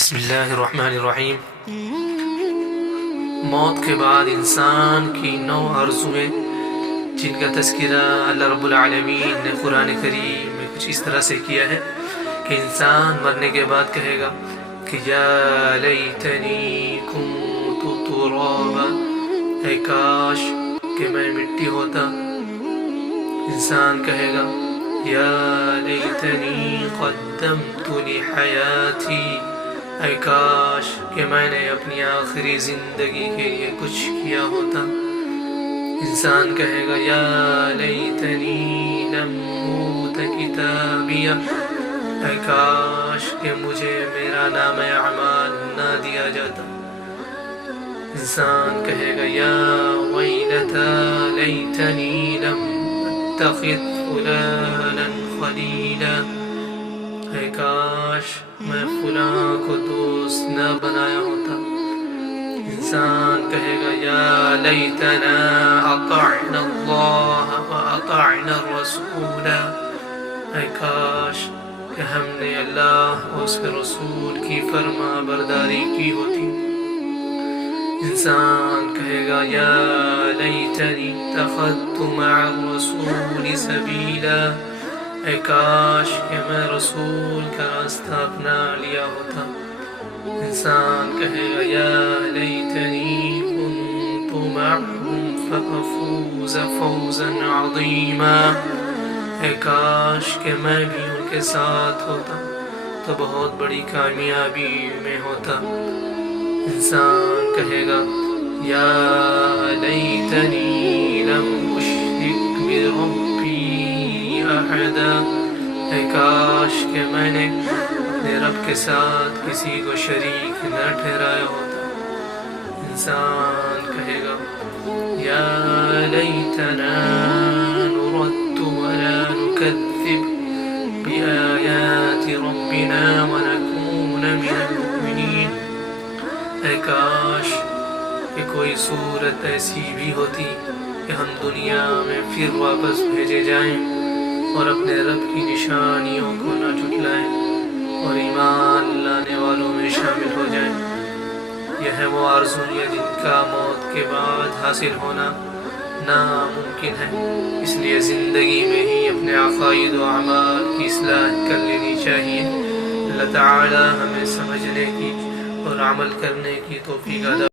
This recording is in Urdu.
بسم اللہ الرحمن الرحیم۔ موت کے بعد انسان کی 9 آرزویں جن کا تذکرہ اللہ رب العالمین نے قرآن کریم میں کچھ اس طرح سے کیا ہے کہ انسان مرنے کے بعد کہے گا کہ یا لیتنی کنت ترابا، اے کاش کہ میں مٹی ہوتا۔ انسان کہے گا یا لیتنی قدمت لحیاتی، اے کاش کہ میں نے اپنی آخری زندگی کے لیے کچھ کیا ہوتا۔ انسان کہے گا یا لیتنی لم اوت کتابیہ، اے کاش کہ مجھے میرا نام اعمال نہ دیا جاتا۔ انسان کہے گا یا ویلتا لیتنی لم اتخذ فلانا خلیلا، اے کاش میں فلاں کو دوست نہ بنایا ہوتا۔ انسان کہے گا یا لیتنا اطعنا اللہ واطعنا الرسول، اے کاش کہ ہم نے اللہ اور اس کے رسول کی فرما برداری کی ہوتی۔ انسان کہے گا یا لیتنی اتخذت مع الرسول سبیلا، اے کاش کہ میں رسول کا راستہ اپنا لیا ہوتا۔ انسان کہے گا یا لیتنی کنت معهم فافوز فوزا عظیما، اے کاش کہ میں بھی ان کے ساتھ ہوتا تو بہت بڑی کامیابی میں ہوتا۔ انسان کہے گا یا لیتنی لم اشرک بربی احدا، اے کاش کہ میں نے اپنے رب کے ساتھ کسی کو شریک نہ ٹھہرایا ہوتا۔ انسان کہے گا یا لیتنا نرد ولا نکذب بآیات ربنا ونکون من المؤمنین، اے کاش کہ کوئی صورت ایسی بھی ہوتی کہ ہم دنیا میں پھر واپس بھیجے جائیں اور اپنے رب کی نشانیوں کو نہ جھٹلائیں اور ایمان لانے والوں میں شامل ہو جائیں۔ یہ ہے وہ آرزوئیں جن کا موت کے بعد حاصل ہونا ناممکن ہے، اس لیے زندگی میں ہی اپنے عقائد و اعمال کی اصلاح کر لینی چاہیے۔ اللہ تعالی ہمیں سمجھنے کی اور عمل کرنے کی توفیق عطا